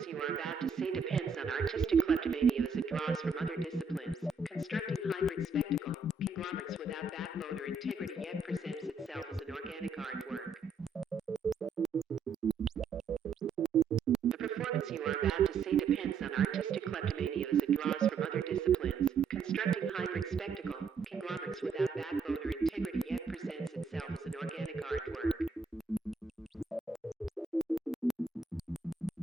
performance you are about to see depends on artistic kleptomania as it draws from other disciplines, constructing hybrid spectacle, conglomerates without backbone or integrity yet presents itself as an organic artwork. The performance you are about to see depends on artistic kleptomania as it draws from other disciplines, constructing hybrid spectacle, conglomerates without backbone or integrity yet presents itself as an organic artwork.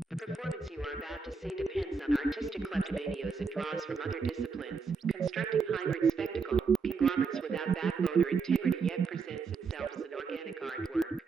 The performance you are about to see depends on artistic kleptomania as it draws from other disciplines, constructing hybrid spectacle, conglomerates without backbone or integrity yet presents itself as an organic artwork.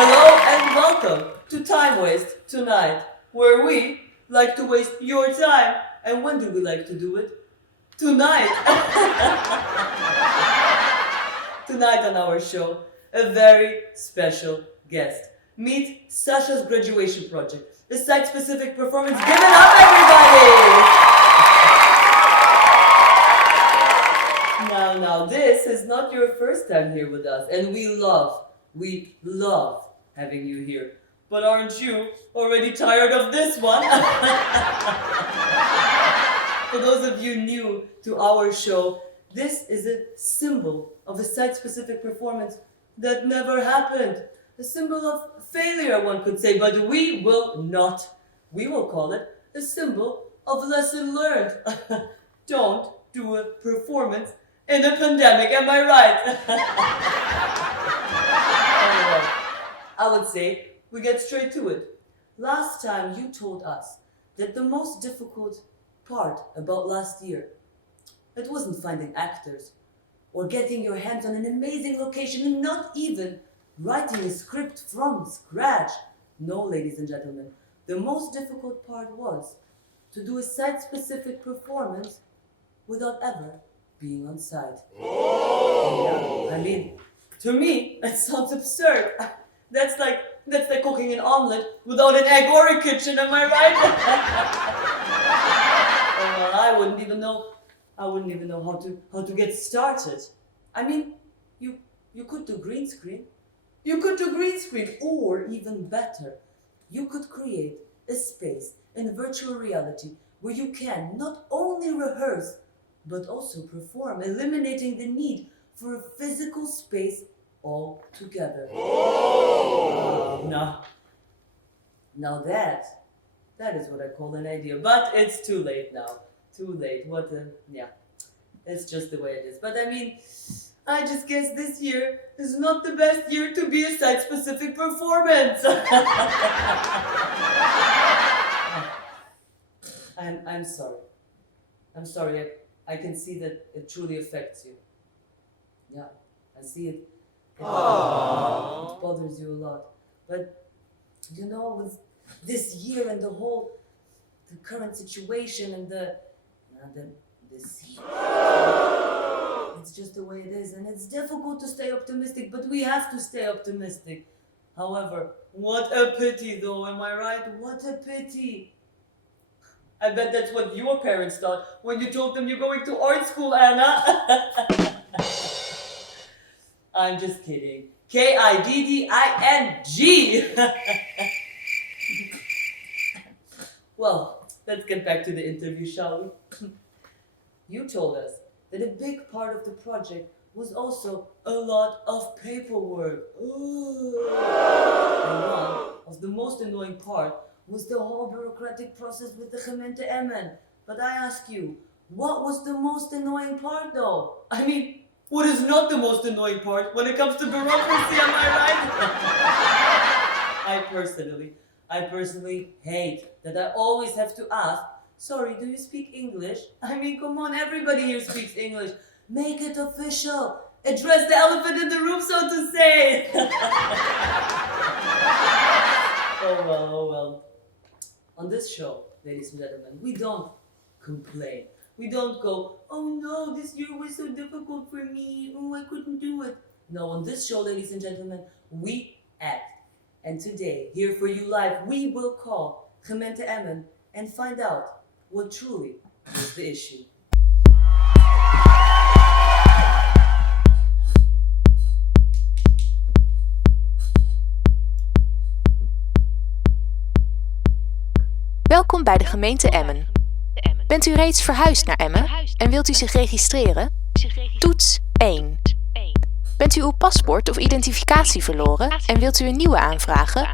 Hello and welcome to Time Waste Tonight, where we like to waste your time. And when do we like to do it? Tonight! Tonight on our show, a very special guest. Meet Sasha's graduation project, the site-specific performance. Give it up, everybody! Now, this is not your first time here with us, and we love having you here. But aren't you already tired of this one? For those of you new to our show, this is a symbol of a site-specific performance that never happened. A symbol of failure, one could say, but we will not. We will call it a symbol of lesson learned. Don't do a performance in a pandemic, am I right? Anyway, I would say we get straight to it. Last time you told us that the most difficult part about last year, it wasn't finding actors or getting your hands on an amazing location and not even writing a script from scratch. No, ladies and gentlemen, the most difficult part was to do a site-specific performance without ever being on site. Yeah, I mean, to me, that sounds absurd. That's like cooking an omelet without an egg or a kitchen, am I right? Well, I wouldn't even know how to get started. I mean, you You could do green screen. You could do green screen, or even better, you could create a space in virtual reality where you can not only rehearse but also perform, eliminating the need for a physical space altogether. Now that is what I call an idea, but it's too late now. Too late. It's just the way it is. But I mean, I just guess this year is not the best year to be a site-specific performance. I'm sorry. I'm sorry. I can see that it truly affects you. Yeah, I see it. It bothers you a lot. But, with this year and the current situation and the sea. It's just the way it is, and it's difficult to stay optimistic, but we have to stay optimistic. However, what a pity though, am I right? What a pity. I bet that's what your parents thought when you told them you're going to art school, Anna. I'm just kidding. Kidding. Well, let's get back to the interview, shall we? You told us that a big part of the project was also a lot of paperwork. Ooh. And one of the most annoying part was the whole bureaucratic process with the Gemeente Emmen. But I ask you, what was the most annoying part though? I mean, what is not the most annoying part when it comes to bureaucracy, am I right? I personally hate that I always have to ask, sorry, do you speak English? I mean, come on, everybody here speaks English. Make it official. Address the elephant in the room, so to say. Oh well. On this show, ladies and gentlemen, we don't complain. We don't go, oh no, this year was so difficult for me. Oh, I couldn't do it. No, on this show, ladies and gentlemen, we act. And today, here for you live, we will call Gemeente Emmen and find out what truly is the issue. Welkom bij de gemeente Emmen. Bent u reeds verhuisd naar Emmen en wilt u zich registreren? Toets 1. Bent u uw paspoort of identificatie verloren en wilt u een nieuwe aanvragen?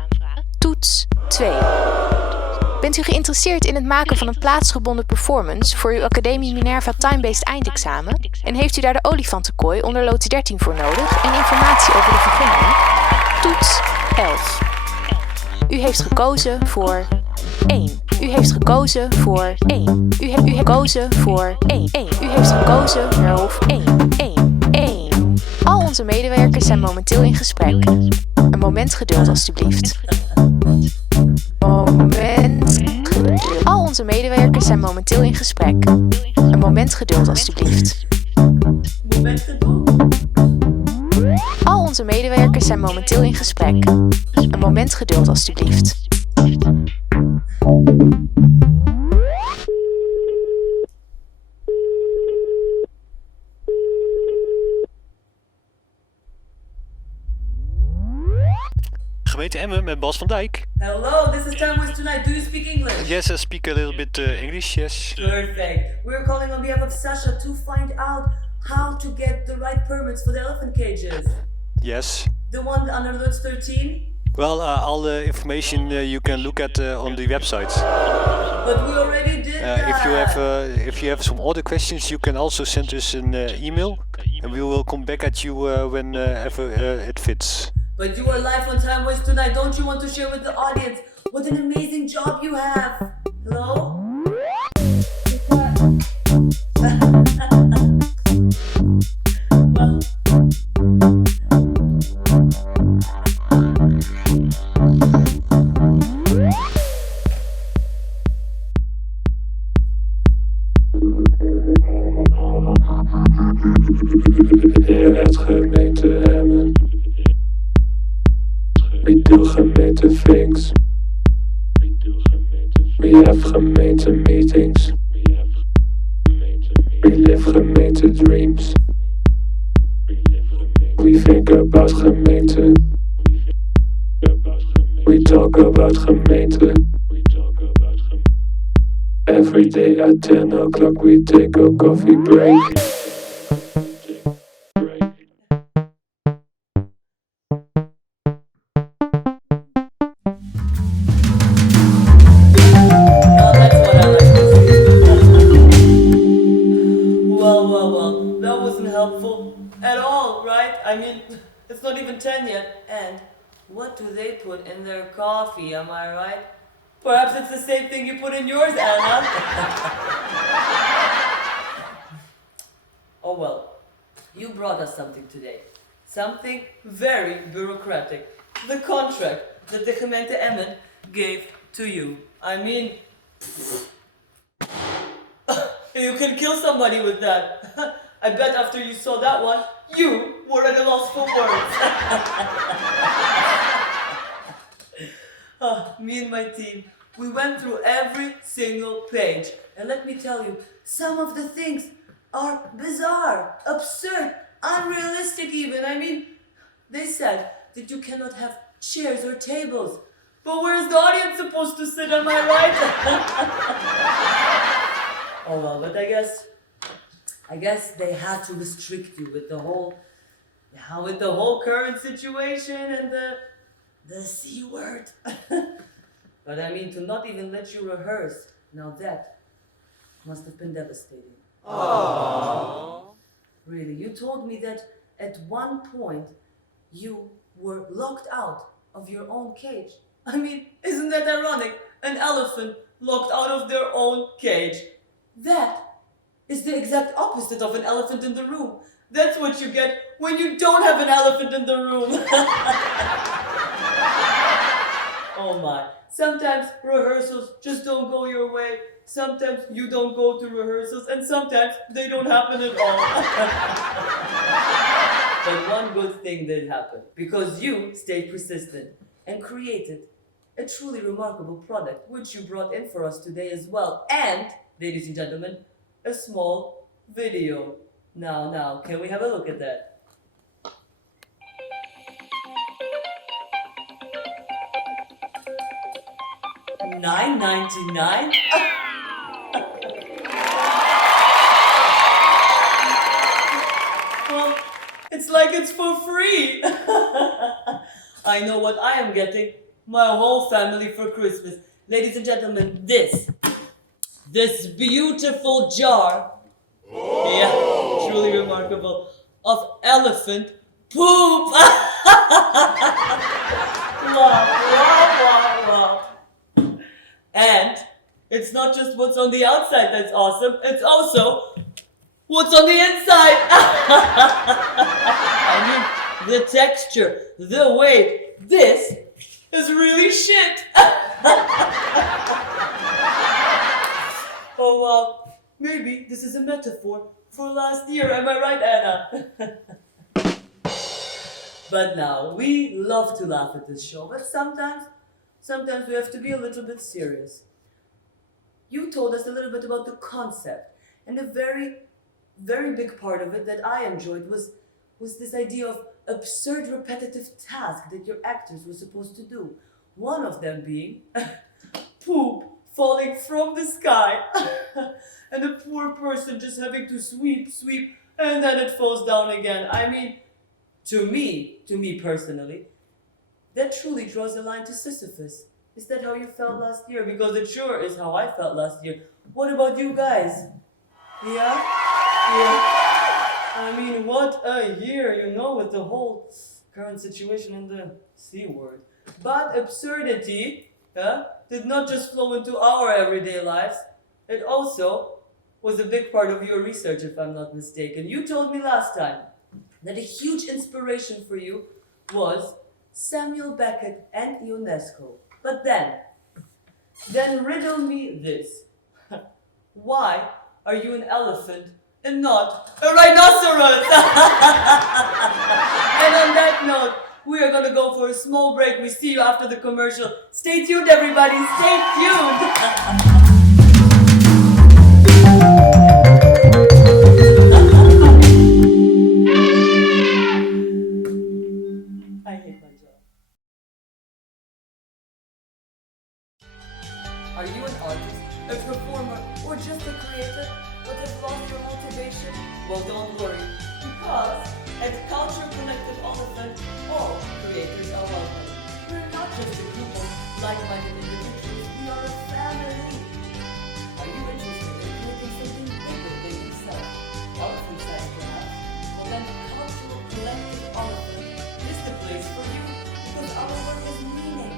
Toets 2. Bent u geïnteresseerd in het maken van een plaatsgebonden performance voor uw Academie Minerva Time-Based eindexamen en heeft u daar de olifantenkooi onder loods 13 voor nodig en informatie over de vergunningen? Toets 11. U heeft gekozen voor 1. U heeft gekozen voor 1. U heeft gekozen voor 1. U heeft gekozen voor 1. Al onze medewerkers zijn momenteel in gesprek. Een moment geduld alstublieft. Al onze medewerkers zijn momenteel in gesprek. Een moment geduld alstublieft. Al onze medewerkers zijn momenteel in gesprek. Een moment geduld alstublieft. Gemeente Emmen met Bas van Dijk. Hello, this is Time Waste Tonight. Do you speak English? Yes, I speak a little bit English, yes. Perfect. We're calling on behalf of Sasha to find out how to get the right permits for the elephant cages. Yes. The one under Lutz 13? Well, all the information you can look at on the website. But we already did that. If you have some other questions, you can also send us an email, and we will come back at you whenever it fits. But you are live on Time Waste Tonight. Don't you want to share with the audience what an amazing job you have? Hello? Well. Hier het gemeente Emmen. We do gemeente things. We have gemeente meetings. We live gemeente dreams. We think about gemeente. Every day at 10 o'clock we take a coffee break. Now that's what I like to see. Well, that wasn't helpful at all, right? I mean, it's not even 10 yet. And what do they put in their coffee, am I right? Perhaps it's the same thing you put in yours, Anna. Oh well, you brought us something today. Something very bureaucratic. The contract that the gemeente Emmen gave to you. I mean, you can kill somebody with that. I bet after you saw that one, you were at a loss for words. Me and my team, we went through every single page. And let me tell you, some of the things are bizarre, absurd, unrealistic even. I mean, they said that you cannot have chairs or tables. But where's the audience supposed to sit, am I right? Oh well, but I guess they had to restrict you with the whole current situation and the C word. But I mean, to not even let you rehearse, now that must have been devastating. Aww. Really, you told me that at one point you were locked out of your own cage. I mean, isn't that ironic? An elephant locked out of their own cage. That is the exact opposite of an elephant in the room. That's what you get when you don't have an elephant in the room. Oh my. Sometimes rehearsals just don't go your way. Sometimes you don't go to rehearsals, and sometimes they don't happen at all. But one good thing did happen, because you stayed persistent and created a truly remarkable product, which you brought in for us today as well. And, ladies and gentlemen, a small video. Now, can we have a look at that? $9.99? Well, it's like it's for free. I know what I am getting. My whole family for Christmas. Ladies and gentlemen, this beautiful jar, yeah, truly remarkable, of elephant poop. Wow. And it's not just what's on the outside that's awesome, it's also what's on the inside. I mean, the texture, the weight, this is really shit. Oh well, maybe this is a metaphor for last year, am I right, Anna? But now, we love to laugh at this show, but sometimes we have to be a little bit serious. You told us a little bit about the concept, and a very, very big part of it that I enjoyed was this idea of absurd repetitive tasks that your actors were supposed to do. One of them being poop falling from the sky and a poor person just having to sweep, and then it falls down again. I mean, to me personally, that truly draws a line to Sisyphus. Is that how you felt last year? Because it sure is how I felt last year. What about you guys? Yeah? I mean, what a year, with the whole current situation in the C word. But absurdity did not just flow into our everyday lives. It also was a big part of your research, if I'm not mistaken. You told me last time that a huge inspiration for you was Samuel Beckett and Ionesco. But then riddle me this. Why are you an elephant and not a rhinoceros? And on that note, we are going to go for a small break. We see you after the commercial. Stay tuned, everybody. Stay tuned. Are you an artist, a performer, or just a creator, but have lost your motivation? Well, don't worry, because at Culture Collective Elephant, all creators are welcome. We're not just a group of like-minded individuals, we are a family. Are you interested in creating something bigger than yourself? Elephant size, perhaps? Well then, Cultural Collective Elephant is the place for you, because our work is meaning.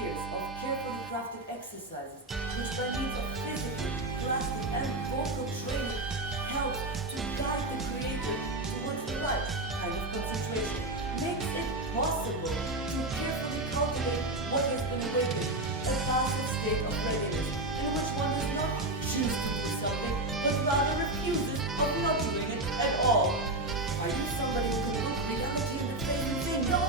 Years of carefully crafted exercises, which by means of physical, plastic, and vocal training help to guide the creator towards the right kind of concentration, makes it possible to carefully cultivate what has been awakened, a passive state of readiness, in which one does not choose to do something, but rather refuses of not doing it at all. Are you somebody who can look reality in the face and say no?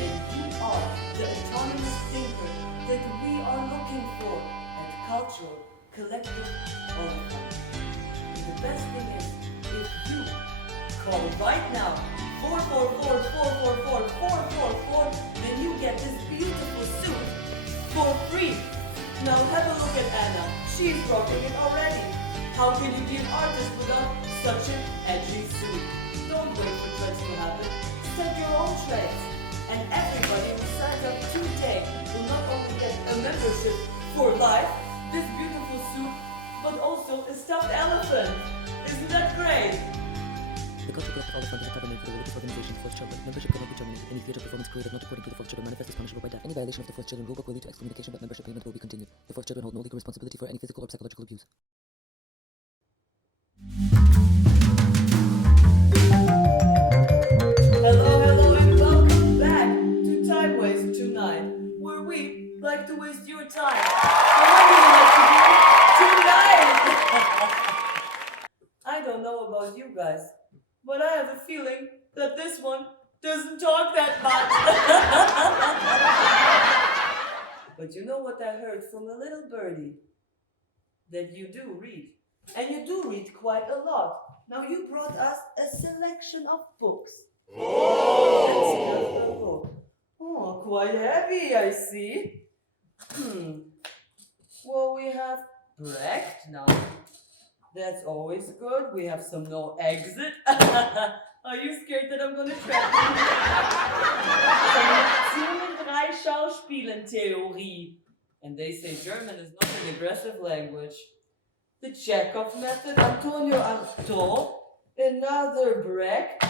Then you are the autonomous thinker that we are looking for at Cultural Collective Elephant. And the best thing is, if you call right now 444-444-444, then you get this beautiful suit for free. Now have a look at Anna. She's rocking it already. How can you be an artist without such an edgy suit? Don't wait for trends to happen. Set your own trends. And everybody who signs up today will not only get a membership for life, this beautiful suit, but also a stuffed elephant. Isn't that great? The Culture Collective Elephant is a cover name for the religious organization Fourth Children. Membership cannot be terminated. Any theatre performance created not according to the Fourth Children manifest is punishable by death. Any violation of the Fourth Children rulebook will lead to excommunication, but membership payment will be continued. The Fourth Children hold no legal responsibility for any physical or psychological abuse. Hello, and welcome back to Time Waste Tonight, where we like to waste your time. And what do you like to do tonight? I don't know about you guys, but I have a feeling that this one doesn't talk that much. But you know what I heard from a little birdie? That you do read. And you do read quite a lot. Now you brought us a selection of books. Let's see after a book. Oh, quite heavy, I see. Well, we have Brecht now. That's always good. We have some No Exit. Are you scared that I'm gonna trap you? Some drei Schauspielen-Theorie. And they say German is not an aggressive language. The Chekhov method, Antonio Artaud, another Brecht,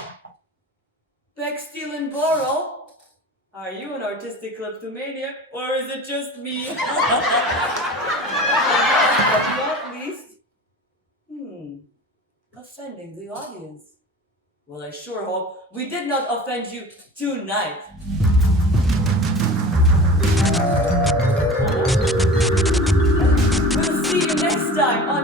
Backsteal and Borrow. Are you an artistic kleptomaniac, or is it just me? But not least, offending the audience. Well, I sure hope we did not offend you tonight. We'll see you next time on...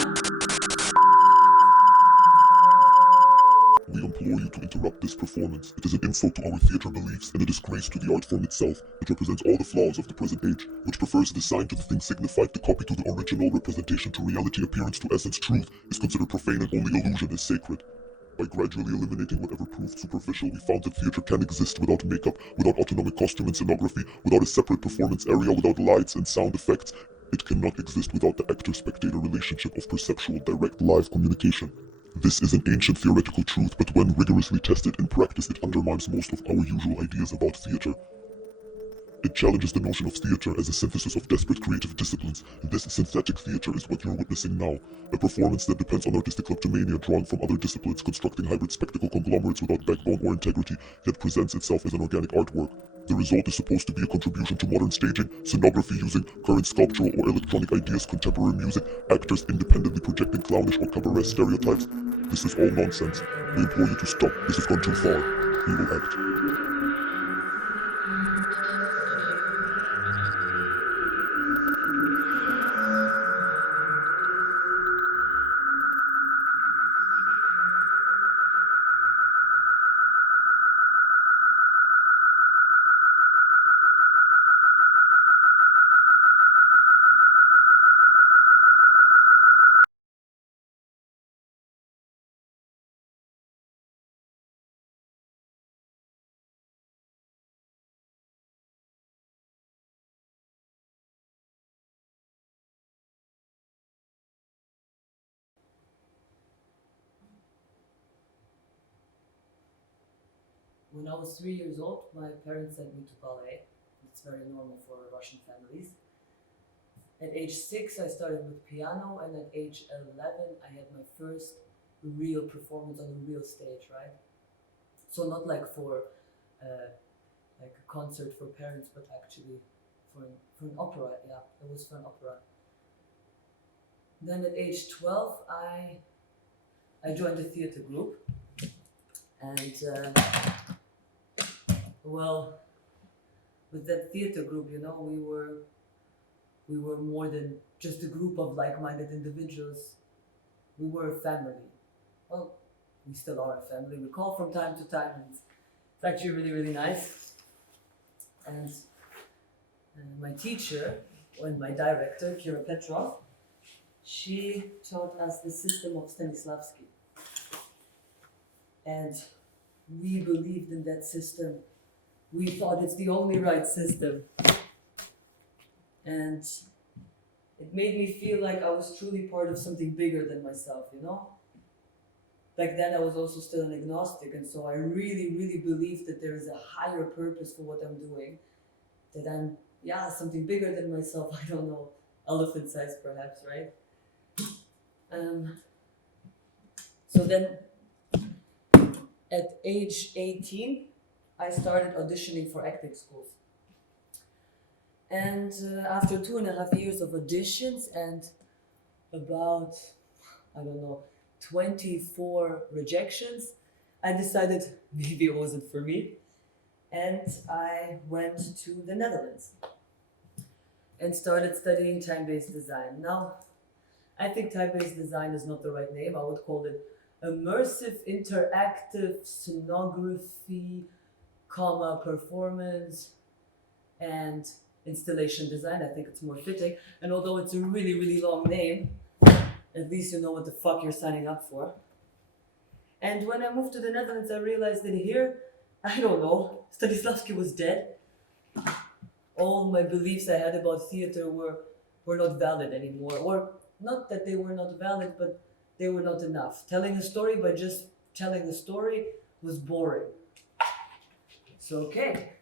We implore you to interrupt this performance. It is an insult to our theatre beliefs and a disgrace to the art form itself, which represents all the flaws of the present age, which prefers the sign to the thing signified, the copy to the original, representation to reality, appearance to essence, truth is considered profane and only illusion is sacred. By gradually eliminating whatever proved superficial, we found that theatre can exist without makeup, without autonomic costume and scenography, without a separate performance area, without lights and sound effects. It cannot exist without the actor-spectator relationship of perceptual, direct, live communication. This is an ancient theoretical truth, but when rigorously tested in practice, it undermines most of our usual ideas about theatre. It challenges the notion of theatre as a synthesis of desperate creative disciplines, and this synthetic theatre is what you're witnessing now. A performance that depends on artistic kleptomania drawn from other disciplines, constructing hybrid spectacle conglomerates without backbone or integrity, yet presents itself as an organic artwork. The result is supposed to be a contribution to modern staging, scenography using current sculptural or electronic ideas, contemporary music, actors independently projecting clownish or cabaret stereotypes. This is all nonsense. We implore you to stop. This has gone too far. We will act. when I was 3 years old, my parents sent me to ballet. It's very normal for Russian families. At age 6, I started with piano, and at age 11, I had my first real performance on a real stage, right? So not like for like a concert for parents, but actually for an opera. Yeah, it was for an opera. Then at age 12, I joined a theater group, and well, with that theater group, you know, we were more than just a group of like-minded individuals. We were a family. Well, we still are a family. We call from time to time, and it's actually really, really nice. And my teacher and my director, Kira Petrov, she taught us the system of Stanislavski. And we believed in that system. We thought it's the only right system. And it made me feel like I was truly part of something bigger than myself, you know? Back then I was also still an agnostic, and so I really, really believed that there is a higher purpose for what I'm doing. That I'm, something bigger than myself, I don't know, elephant size perhaps, right? So then, at age 18, I started auditioning for acting schools. And after 2.5 years of auditions and about, 24 rejections, I decided maybe it wasn't for me. And I went to the Netherlands and started studying time-based design. Now, I think time-based design is not the right name. I would call it immersive, interactive scenography, performance, and installation design. I think it's more fitting. And although it's a really, really long name, at least you know what the fuck you're signing up for. And when I moved to the Netherlands, I realized that here, I don't know, Stanislavski was dead. All my beliefs I had about theater were not valid anymore. Or not that they were not valid, but they were not enough. Telling a story by just telling the story was boring. So, okay.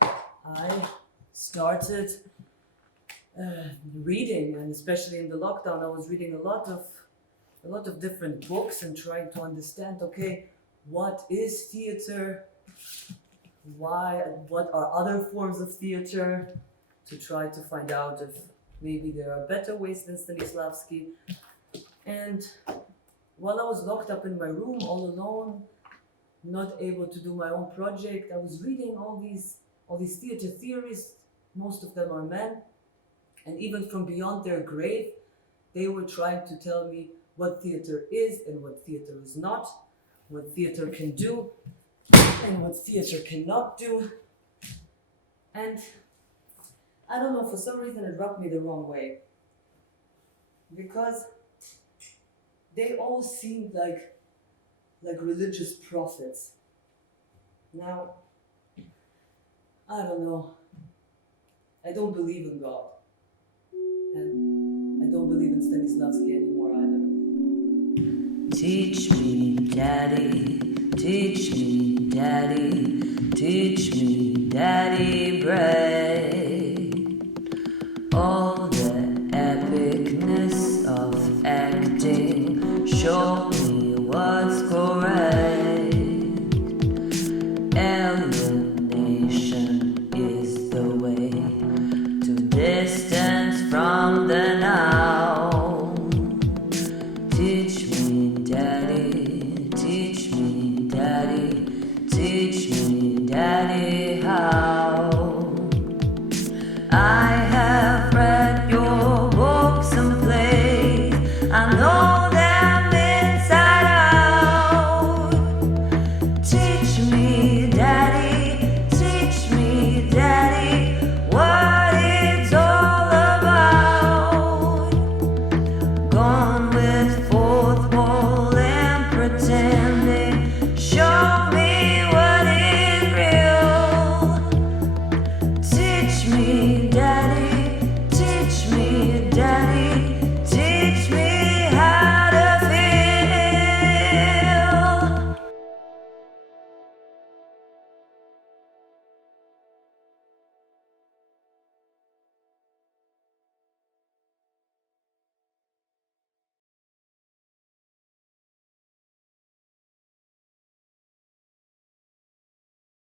I started reading, and especially in the lockdown, I was reading a lot of different books and trying to understand, okay, what is theater? What are other forms of theater? To try to find out if maybe there are better ways than Stanislavski. And while I was locked up in my room all alone, not able to do my own project, I was reading all these theater theorists. Most of them are men. And even from beyond their grave, they were trying to tell me what theater is and what theater is not, what theater can do and what theater cannot do. And I don't know, for some reason it rubbed me the wrong way. Because they all seemed like religious prophets. Now, I don't know. I don't believe in God. And I don't believe in Stanislavski anymore either. Teach me, Daddy, teach me, Daddy, teach me, Daddy, braid. All the epicness of acting, show me what's correct. Alienation is the way to this.